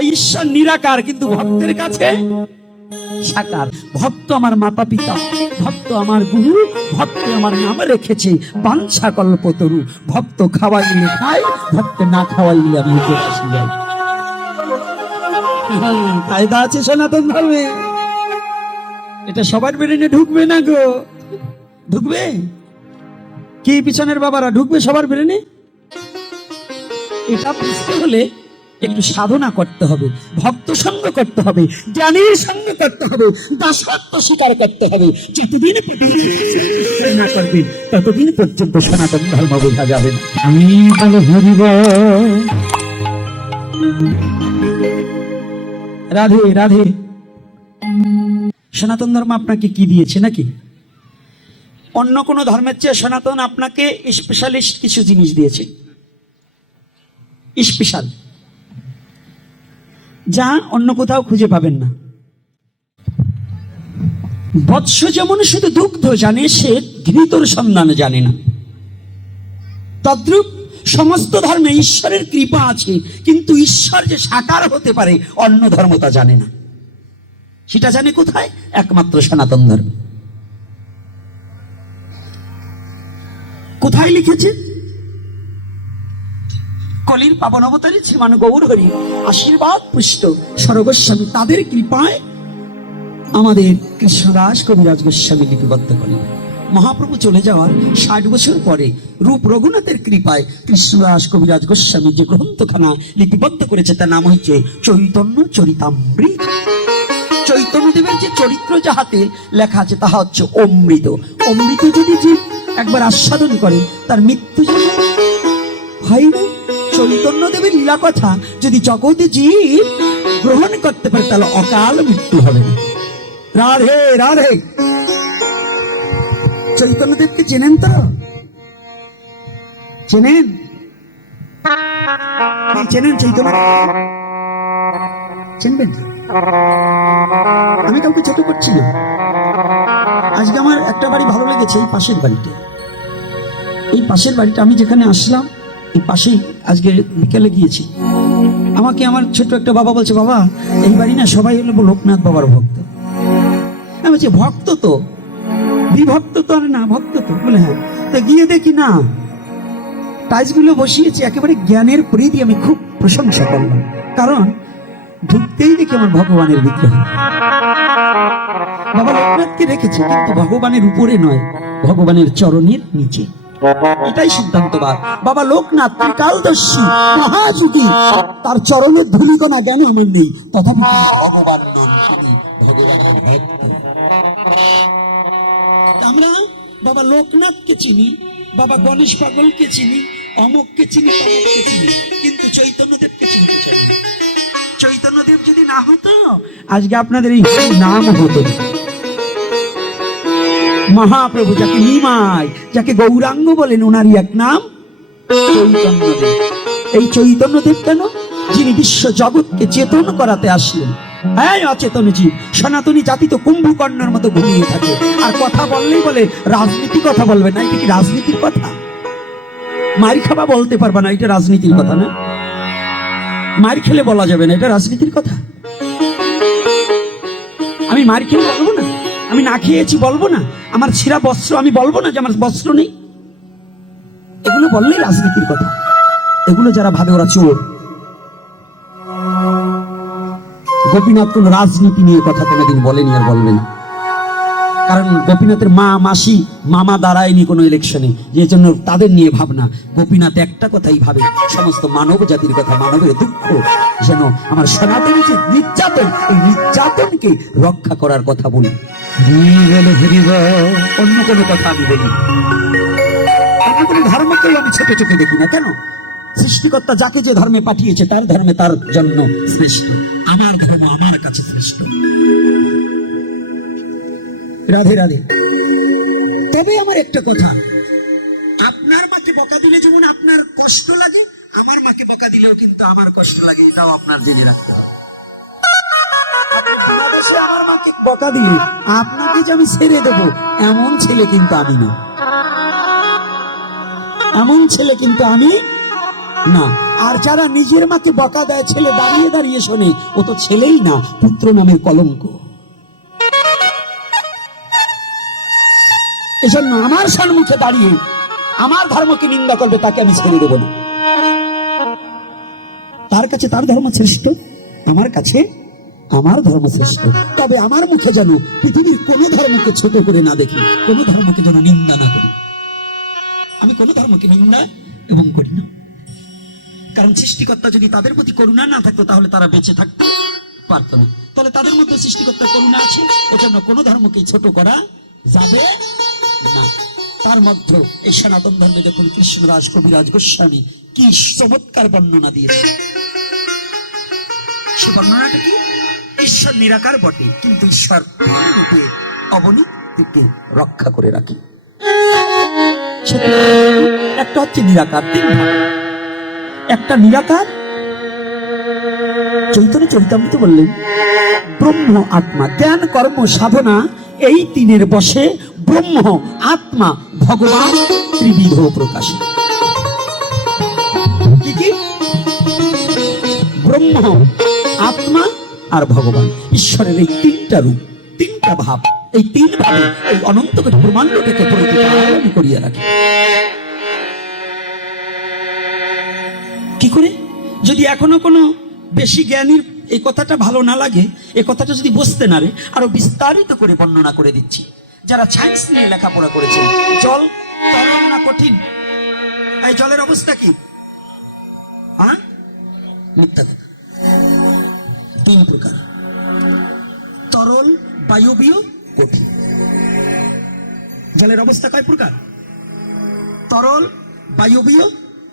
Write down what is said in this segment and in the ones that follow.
ঈশ্বর নিরাকার কিন্তু ভক্তের কাছে সাকার। ভক্ত আমার মাতা পিতা ভক্ত আমার গুরু ভক্ত আমার নাম রেখেছে বাঞ্ছা কল্পতরু। ভক্ত খাওয়াইলে খায় ভক্ত না খাওয়াইলে আমি উপবাসী যাই। হ্যাঁ, ফায়দা আছে সনাতন ধর্মে। এটা সবার ব্রেনে ঢুকবে না গো। ঢুকবে? কি পিছনের বাবারা ঢুকবে সবার ব্রেনে? এটা বুঝতে হলে একটু সাধনা করতে হবে ভক্ত সঙ্গ করতে হবে জ্ঞানীর সঙ্গ করতে হবে দাসত্ব স্বীকার করতে হবে। যতদিন না করবেন ততদিন পর্যন্ত সনাতন ধর্ম বোঝা যাবে না। আমি বলো হরিব। রাধে রাধে। সনাতন ধর্ম আপনাকে কি দিয়েছে নাকি? অন্য কোনো ধর্মের চেয়ে সনাতন আপনাকে স্পেশালিস্ট কিছু জিনিস দিয়েছে। স্পেশাল যা অন্য কোথাও খুঁজে পাবেন না। বৎস যেমন শুধু দুগ্ধ জানে, সে ঘৃতর সন্ধান জানে না। তদ্রূপ সমস্ত ধর্মে ঈশ্বরের কৃপা আছে, কিন্তু ঈশ্বর যে সাকার হতে পারে, অন্য ধর্ম তা জানে না। সেটা জানে কোথায়? একমাত্র সনাতন ধর্ম। কোথায় লিখেছে? কলির পাবন অবতারী শ্রীমান গৌর হরি, আশীর্বাদ পুষ্ট সরগোস্বামী তাদের কৃপায় আমাদের কৃষ্ণদাস কবিরাজ গোস্বামী লিপিবদ্ধ করলেন মহাপ্রভু চলে যাওয়ার ষাট বছর পরে রূপ রঘুনাথের কৃপায় কৃষ্ণদাস কবিরাজ গোস্বামী যে গ্রন্থখানা লিপিবদ্ধ করেছে, তার নাম হচ্ছে চৈতন্য চরিতামৃত। চৈতন্যদেবের যে চরিত্র যাহাতে লেখা আছে, তাহা হচ্ছে অমৃত। অমৃত যদি একবার আস্বাদন করে, তার মৃত্যু যেন হয় না চৈতন্য দেবের লীলা কথা যদি জগতে জীব গ্রহণ করতে পারে, তাহলে অকাল মৃত্যু হবে। রাধে রাধে। চৈতন্য দেবকে চেনেন তো? চেনেন? চেনেন চৈতন্য? চিনবেন? আমি কাউকে ছোট করছি আজকে আমার একটা বাড়ি ভালো লেগেছে, এই পাশের বাড়িটা এই পাশের বাড়িটা আমি যেখানে আসলাম, এই পাশেই আজকে বিকেলে গিয়েছি। আমাকে আমার ছোট একটা বাবা বলছে, বাবা, এই বাড়ি না সবাই হলো লোকনাথ বাবার ভক্ত। আমি বলছি, ভক্ত তো? বিভক্ত তো আর না, ভক্ত তো। বলে হ্যাঁ। তা গিয়ে দেখি না, টাইলসগুলো বসিয়েছি, একেবারে জ্ঞানের প্রীতি আমি খুব প্রশংসা করলাম। কারণ ঢুকতেই দেখি আমার ভগবানের বিগ্রহ। বাবা লোকনাথকে রেখেছে, কিন্তু ভগবানের উপরে নয়, ভগবানের চরণের নিচে। এটাই সিদ্ধান্তবাদ। বাবা লোকনাথ ত্রিকালদর্শী, মহাযুগী। তার চরণের ধুলিকণা জ্ঞান আমার নেই। তথাপি ভগবান আমরা বাবা লোকনাথকে চিনি, বাবা গণেশ পাগলকে চিনি, অমককে চিনি চিনি, কিন্তু চৈতন্যদেবকে চিনতে চাই চৈতন্যদেব যদি না হতো, আজকে আপনাদের এই নাম হতো। মহাপ্রভু, যাকে নিমাই, যাকে গৌরাঙ্গ বলেন ওনারই এক নাম এই চৈতন্যদেব কেন? যিনি বিশ্ব জগৎকে চেতন করাতে আসলেন। হ্যাঁ অচেতন জীব, সনাতনী জাতি তো কুম্ভকর্ণের মতো ঘুমিয়ে থাকে। আর কথা বললেই বলে রাজনীতি কথা বলবে না, এটা কি রাজনীতির কথা? মারি খাবা বলতে পারবে না, এটা রাজনীতির কথা না? মার খেলে বলা যাবে না, এটা রাজনীতির কথা? আমি মার খেলে বলব না? আমি না খেয়েছি বলব না? আমার ছিঁড়া বস্ত্র, আমি বলব না যে আমার বস্ত্র নেই? এগুলো বললেই রাজনীতির কথা। এগুলো যারা ভাবে, ওরা চোর। গোপীনাথ কোন রাজনীতি নিয়ে কথা কোনোদিন বলেনি আর বলবে না। কারণ গোপীনাথের মা, মাসি, মামা দাঁড়ায়নি কোনো ইলেকশনে যে জন্য তাদের নিয়ে ভাবনা। গোপীনাথ একটা কথাই ভাবে, সমস্ত মানব জাতির কথা, মানবের দুঃখ, যেন আমার সনাতনী যে নির্যাতন, এই নির্যাতনকে রক্ষা করার কথা বলি। অন্য কোনো কথা আমি বলি অন্য কোনো ধর্মকেও আমি ছোট চোখে দেখি না, কেন? সৃষ্টিকর্তা যাকে যে ধর্মে পাঠিয়েছে, তার ধর্মে তার জন্য শ্রেষ্ঠ। আমার ধর্ম আমার কাছে শ্রেষ্ঠ। রাধে রাধে। তবে আমার একটা কথা। আপনার মাকে বকা দিলে যেমন আপনার কষ্ট লাগে, আমার মাকে বকা দিলেও কিন্তু আমার কষ্ট লাগে, এটাও আপনার জেনে রাখতে হবে। ভালোবেসে আমার মাকে বকা দিলে, আপনাকে যে আমি ছেড়ে দেবো, এমন ছেলে কিন্তু আমি না। এমন ছেলে কিন্তু আমি না। আর যারা নিজের মাকে বকা দেয়, ছেলে দাঁড়িয়ে দাঁড়িয়ে শোনে, ও তো ছেলেই না, পুত্র নামের কলঙ্ক। এজন্য আমার সম্মুখে দাঁড়িয়ে, আমার ধর্মকে নিন্দা করবে, তাকে আমি ছেড়ে দেবো না। তার কাছে তার ধর্ম শ্রেষ্ঠ, আমার কাছে আমার ধর্ম শ্রেষ্ঠ। তবে আমার মুখে যেন পৃথিবীর কোন ধর্মকে ছোট করে না দেখি, কোন ধর্মকে যেন নিন্দা না করি। আমি কোন ধর্মকে নিন্দা এবং করি না। কারণ সৃষ্টিকর্তা যদি তাদের প্রতি করুণা না থাকতো, তাহলে তারা বেঁচে থাকতে পারতো না। তাহলে তাদের মধ্যে সৃষ্টিকর্তার করুণা আছে, এজন্য কোনো ধর্মকে ছোট করা যাবে না। তার মধ্যে এই সনাতন ধর্মে দেখুন কৃষ্ণরাজ কবিরাজ গোস্বামী কি চমৎকার বর্ণনা দিয়েছে। সে বর্ণনাটা কি? ঈশ্বর নিরাকার বটে, কিন্তু ঈশ্বর রূপে অবনীতিকে রক্ষা করে রাখে। একটা হচ্ছে নিরাকার একটা নিরাকার, চৈতন্য চরিতামৃত বললেন, ব্রহ্ম, আত্মা, ধ্যান, কর্ম, সাধনা, এই তিনের বসে ব্রহ্ম, আত্মা, ভগবান ত্রিবিধ প্রকাশ। কি কি? ব্রহ্ম, আত্মা আর ভগবান, ঈশ্বরের এই তিনটা রূপ, তিনটা ভাব, এই তিন ভাবে এই অনন্ত ব্রহ্মাণ্ডটাকে পরিচালনা করিয়া রাখে। কি করে? যদি এখনও কোনো বেশি জ্ঞানীর এই কথাটা ভালো না লাগে, এই কথাটা যদি বসতে না রে, আরও বিস্তারিত করে বর্ণনা করে দিচ্ছি। যারা সায়েন্স নিয়ে লেখাপড়া করেছেন, জল তরল না কঠিন? এই জলের অবস্থা কি? হ্যাঁ মিথ্যা কথা। তিন প্রকার তরল, বায়বীয়, কঠিন। জলের অবস্থা কয় প্রকার? তরল, বায়বীয়,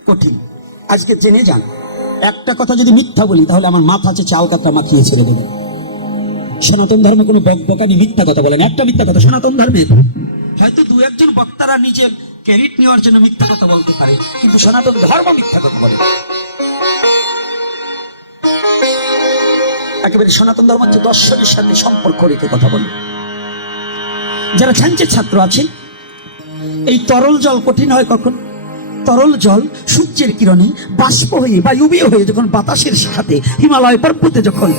কঠিন। আজকে জেনে যান, একটা কথা যদি মিথ্যা বলি, তাহলে আমার মাথা আছে চাল কাতরা মাখিয়ে ছেড়ে দেবে সনাতন ধর্মে কোনো বক বকানি মিথ্যা কথা বলেন একটা মিথ্যা কথা, সনাতন ধর্মে। হয়তো দু একজন বক্তারা নিজের ক্রেডিট নেওয়ার জন্য মিথ্যা কথা বলতে পারে, কিন্তু সনাতন ধর্ম মিথ্যা কথা বলে একেবারে সনাতন ধর্ম হচ্ছে দর্শনের সাথে সম্পর্ক রেখে কথা বলে। যারা ছাঞ্চের ছাত্র আছে এই তরল জল কঠিন হয় কখন? তরল জল সূর্যের কিরণে বাষ্প হয়ে বা ইউবীয় হয়ে যখন বাতাসের সাথে হিমালয় পর্বতে যখন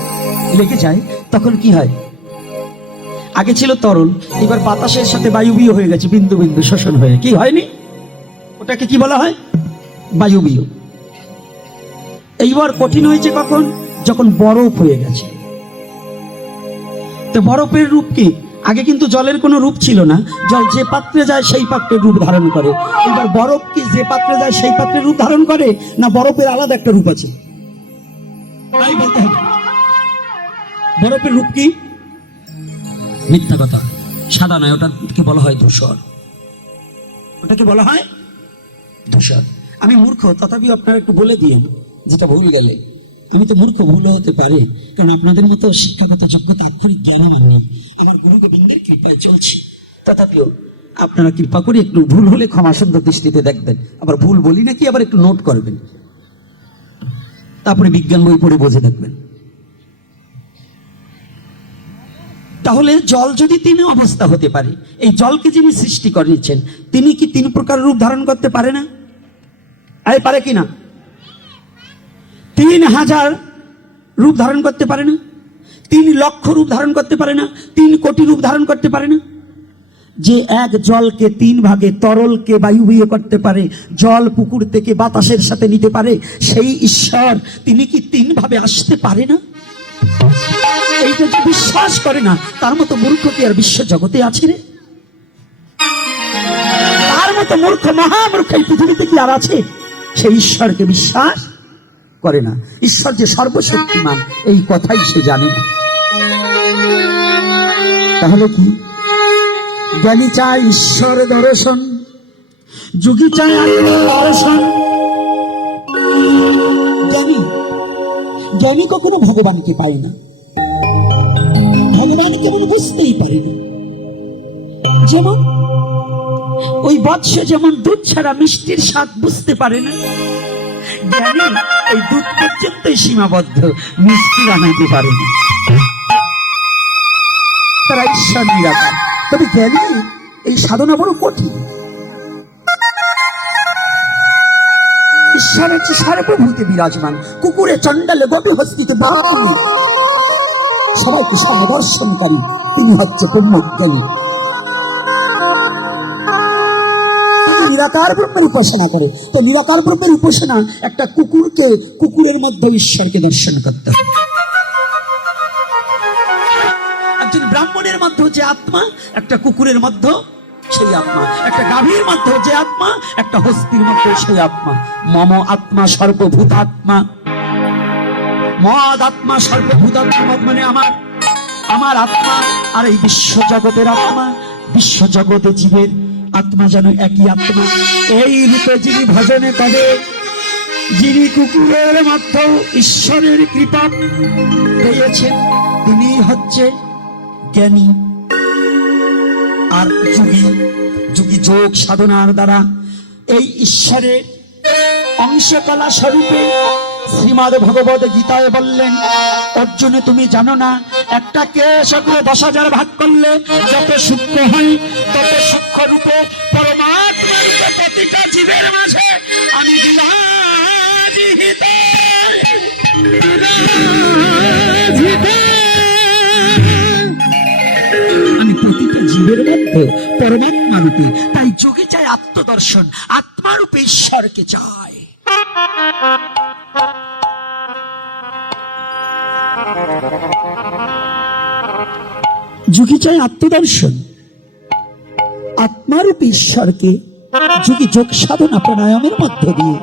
লেগে যায়, তখন কি হয়? আগে ছিল তরল, এবার বাতাসের সাথে বায়ুবীয় হয়ে গেছে, বিন্দু বিন্দু শোষণ হয়ে। কি হয়নি? ওটাকে কি বলা হয়? বায়ুবীয় এইবার কঠিন হয়েছে কখন? যখন বরফ হয়ে গেছে। তো বরফের রূপ কি? আগে কিন্তু জলের কোনো রূপ ছিল না। জল যে পাত্রে যায় সেই পাত্রের রূপ ধারণ করে। এবার বরফ কি যে পাত্রে যায় সেই পাত্রের রূপ ধারণ করে, না বরফের আলাদা একটা রূপ আছে? বরফের রূপ কি? মিথ্যা কথা। সাদা নয়, ওটাকে বলা হয় ধূসর। ওটাকে বলা হয় ধূসর। আমি মূর্খ, তথাপি আপনারা একটু বলে দিয়েন, যেটা ভুল গেলে। আমি তো মূর্খ ভুল হতে পারে। কারণ আপনাদের মতো শিক্ষাগত যোগ্যতা আক্ষরিক জ্ঞান আমার নেই। আমার গুরু গোবিন্দের কৃপায় চলছি। তথাপিও আপনারা কৃপা করে একটু ভুল হলে ক্ষমা দৃষ্টিতে দেখবেন। আবার ভুল বলি নাকি আবার একটু নোট করবেন। তারপরে বিজ্ঞান বই পড়ে বোঝে দেখবেন। তাহলে জল যদি তিন অবস্থা হতে পারে, এই জলকে যিনি সৃষ্টি করেছেন, তিনি কি তিন প্রকার রূপ ধারণ করতে পারে না? আরে পারে কি না? তিন হাজার রূপ ধারণ করতে পারে না, তিন লক্ষ রূপ ধারণ করতে পারে না, তিন কোটি রূপ ধারণ করতে পারে না। যে এক জলকে তিন ভাগে তরলকে বায়ুবীয় করতে পারে, জল পুকুর থেকে বাতাসের সাথে নিতে পারে, সেই ঈশ্বর তিনি কি তিন ভাবে আসতে পারে না? এইটা যে বিশ্বাস করে না, তার মতো মূর্খ কি আর বিশ্ব জগতে আছে রে? তার মতো মূর্খ মহামূর্খ এই পৃথিবীতে কি আর আছে? সেই ঈশ্বরকে বিশ্বাস? করে না। ঈশ্বর যে সর্বশক্তিমান, এই কথাই সে জানে না। তাহলে কি? জ্ঞানী চায় ঈশ্বর দর্শন, যোগী চায় দর্শন। জ্ঞানী জ্ঞানী কখনো ভগবানকে পায় না। ভগবান কেমন বুঝতেই পারেনি যেমন, ওই বৎস যেমন দুধ ছাড়া মিষ্টির স্বাদ বুঝতে পারে না জ্ঞানী ওই দুধ পর্যন্তই সীমাবদ্ধ, মিষ্টি বানাইতে পারে তারা ঈশ্বর নিরাকার তবে জ্ঞানী এই সাধনা বড় কঠিন। হচ্ছে সর্বভূতে বিরাজমান। কুকুরে, চণ্ডালে গবি হস্তিতে সবাইকে সমদর্শনকারী তিনি হচ্ছে ব্রহ্মজ্ঞানী। নিরাকার ব্রহ্মের উপাসনা করে। তো নিরাকার ব্রহ্মের উপাসনা একটা কুকুরকে কুকুরের মধ্যে ঈশ্বরকে দর্শন করতে হবে একজন ব্রাহ্মণের মধ্যে যে আত্মা, একটা কুকুরের মধ্যে সেই আত্মা, একটা গাভীর মধ্যে যে আত্মা, একটা হস্তির মধ্যে সেই আত্মা। মম আত্মা সর্বভূত আত্মা। মদ আত্মা সর্বভূত আত্মা মানে আমার আমার আত্মা। আর এই বিশ্ব জগতের আত্মা বিশ্ব জগতে জীবের আত্মা যেন একই আত্মা। এই রূপে যিনি ভজনে করে যিনি কুকুরের মধ্যেও ঈশ্বরের কৃপা পেয়েছেন, তিনি হচ্ছে জ্ঞানী। আর যুগী যুগী যোগ সাধনার দ্বারা এই ঈশ্বরের অংশকলা স্বরূপে শ্রীমদ ভগবত গীতায় বললেন, অর্জুনে, তুমি জানো না, একটা কে সকল দশ হাজার ভাগ করলে যত সূক্ষ্ম হয়, তত সূক্ষ্ম রূপে পরমাত্মা জীবের মাঝে আমি আমি প্রতিটা জীবের মধ্যে পরমাত্মা রূপে, তাই যোগে চায় আত্মদর্শন, আত্মা রূপে ঈশ্বরকে চায় যোগী চায় আত্মদর্শন। আত্মারূপে ঈশ্বরকে যোগী যোগ সাধনা প্রাণায়ামের মধ্য দিয়ে।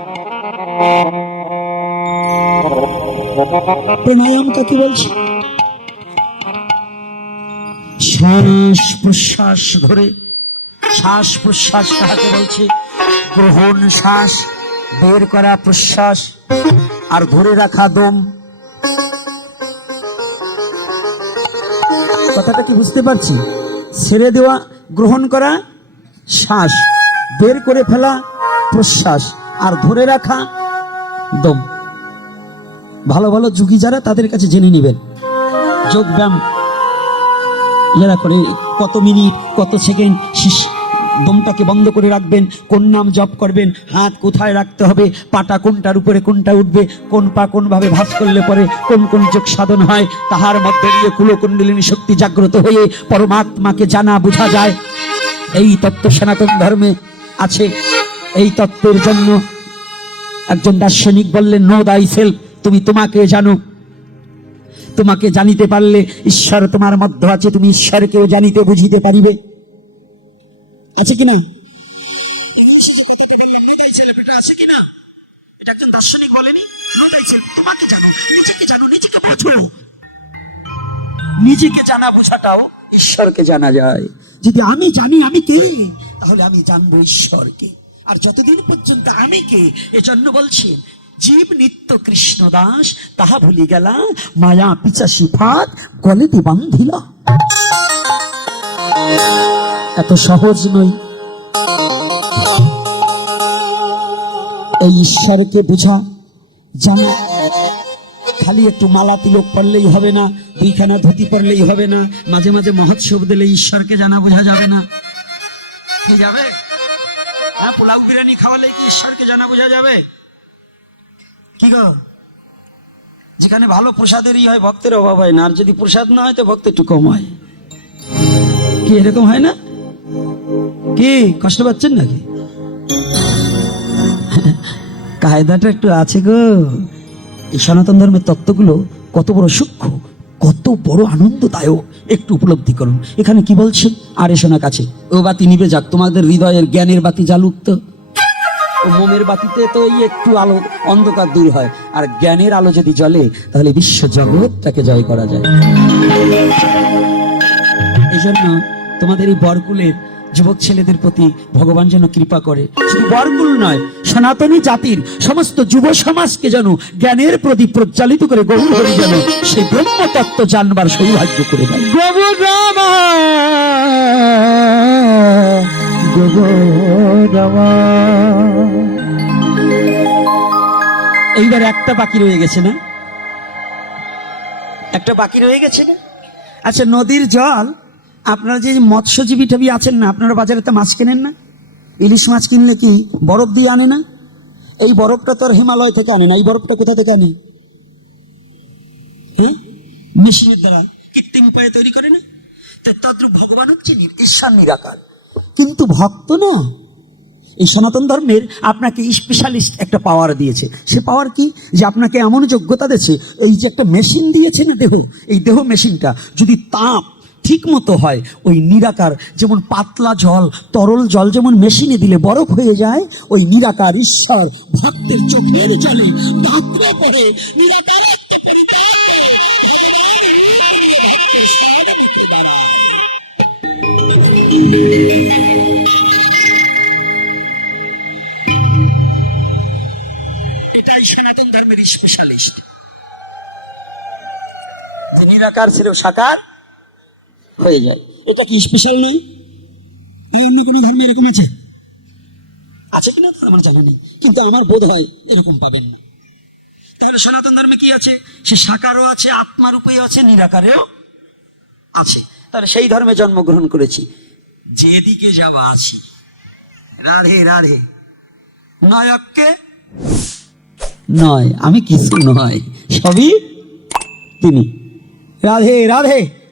প্রাণায়াম কাকে বলছে? শ্বাস প্রশ্বাস ধরে শ্বাস প্রশ্বাস কাকে বলছে? গ্রহণ শ্বাস বের করা প্রশ্বাস আর ধরে রাখা দম। কথাটা কি বুঝতে পারছি? ছেড়ে দেওয়া, গ্রহণ করা, শ্বাস। বের করে ফেলা, প্রশ্বাস। আর ধরে রাখা, দম। ভালো ভালো যুগী যারা, তাদের কাছে জেনে নেবেন। যোগ ব্যায়াম যারা করে কত মিনিট, কত সেকেন্ড দমটাকে বন্ধ করে রাখবেন, কোন নাম জপ করবেন, হাত কোথায় রাখতে হবে, পাটা কোনটার উপরে, কোনটা উঠবে, কোন পা কোনভাবে ভাস করলে পরে কোন কোন যোগ সাধন হয়, তাহার মধ্যে দিয়ে কুলকুণ্ডলিনী শক্তি জাগ্রত হয়ে পরমাত্মাকে জানা বোঝা যায়। এই তত্ত্ব সনাতন ধর্মে আছে। এই তত্ত্বের জন্য একজন দার্শনিক বললেন, নো দাই সেলফ তুমি তোমাকে জানো। তোমাকে জানিতে পারলে ঈশ্বর তোমার মধ্যে আছে, তুমি ঈশ্বরকেও জানিতে বুঝিতে পারিবে। আছে কিনা নিজেকে জানো বোঝাটাও ঈশ্বরকে জানা যায়। যদি আমি জানি আমি কে, তাহলে আমি জানব ঈশ্বরকে। আর যতদিন পর্যন্ত আমি কে এজন্য বলছেন জীব নিত্য কৃষ্ণ দাস, তাহা ভুলি গেলা, মায়া, পিচাসি ফাঁদ গলেতে বান্ধিলা এত সহজ নয় এই ঈশ্বরকে বোঝা, জানা, খালি একটু মালা তিলক পড়লেই হবে না, দুইখানা ধুতি পড়লেই হবে না, মাঝে মাঝে মহোৎসব দিলে ঈশ্বরকে জানা বোঝা যাবে না। কি যাবে? হ্যাঁ পোলাও বিরিয়ানি খাওয়ালে কি ঈশ্বরকে জানা বোঝা যাবে? কি গো? যেখানে ভালো প্রসাদেরই হয়, ভক্তের অভাব হয় না, আর যদি প্রসাদ না হয়, তো ভক্ত একটু কম হয়। কি এরকম হয় না? কি, কষ্ট পাচ্ছেন নাকি? কায়দাটা একটু আছে গো। এই সনাতন ধর্মের তত্ত্বগুলো কত বড় সূক্ষ্ম, কত বড় আনন্দদায়ক। একটু উপলব্ধি করুন। এখানে কি বলছেন? আর এসো না কাছে, ও বাতি নিবে যাক, তোমাদের হৃদয়ের জ্ঞানের বাতি জ্বালুক তো। ও মোমের বাতিতে তো এই একটু আলো, অন্ধকার দূর হয়। আর জ্ঞানের আলো যদি জ্বলে, তাহলে বিশ্ব জগৎটাকে জয় করা যায়। এই জন্য তোমাদের এই বরকুলের যুবক ছেলেদের প্রতি ভগবান যেন কৃপা করে। শুধু বরকুল নয় সনাতনী জাতির সমস্ত যুব সমাজকে যেন জ্ঞানের প্রতি প্রজ্বালিত করে গ্রহণ করে যেন সেই ব্রহ্ম তত্ত্ব জানবার সৌভাগ্য করে দেয়। এইবার একটা বাকি রয়ে গেছে না? একটা বাকি রয়ে গেছে না? আচ্ছা নদীর জল আপনারা যে মৎস্যজীবী টবি আছেন না, আপনারা বাজারে তো মাছ কেনেন না? ইলিশ মাছ কিনলে কি বরফ দিয়ে আনে না? এই বরফটা তো আর হিমালয় থেকে আনে না, এই বরফটা কোথা থেকে আনে? মেশিনের দ্বারা কৃত্রিম উপায়ে তৈরি করে না? তদ্রুপ ভগবান হচ্ছে ঈশ্বর নিরাকার। কিন্তু ভক্ত না। এই সনাতন ধর্মের আপনাকে স্পেশালিস্ট একটা পাওয়ার দিয়েছে। সে পাওয়ার কি? যে আপনাকে এমন যোগ্যতা দিয়েছে, এই যে একটা মেশিন দিয়েছে না দেহ, এই দেহ মেশিনটা যদি তাপ ঠিক মতো হয় ওই নিরাকার যেমন পাতলা জল তরল জল যেমন মেশিনে দিলে বরফ হয়ে যায় ওই নিরাকার ঈশ্বর ভক্তের চোখের জলে পড়ে নিরাকার এটাই সনাতন ধর্মের স্পেশালিস্ট যে নিরাকার ছিল সাকার হয়ে যায়। এটা কি স্পেশাল নেই অন্য কোনো ধর্মে এরকম আছে? আছে কিনা তার আমার জানা নেই কিন্তু আমার বোধ হয় এরকম পাবেন না। তাহলে সনাতন ধর্মে কি আছে? সে সাকারও আছে, আত্মারূপেও আছে, নিরাকারেও আছে। তাহলে সেই ধর্মে জন্মগ্রহণ করেছি। যেদিকে যাওয়া আছি রাধে রাধে। নায়ককে? নয়। আমি কিছু নয়। সবই তিনি। রাধে রাধে।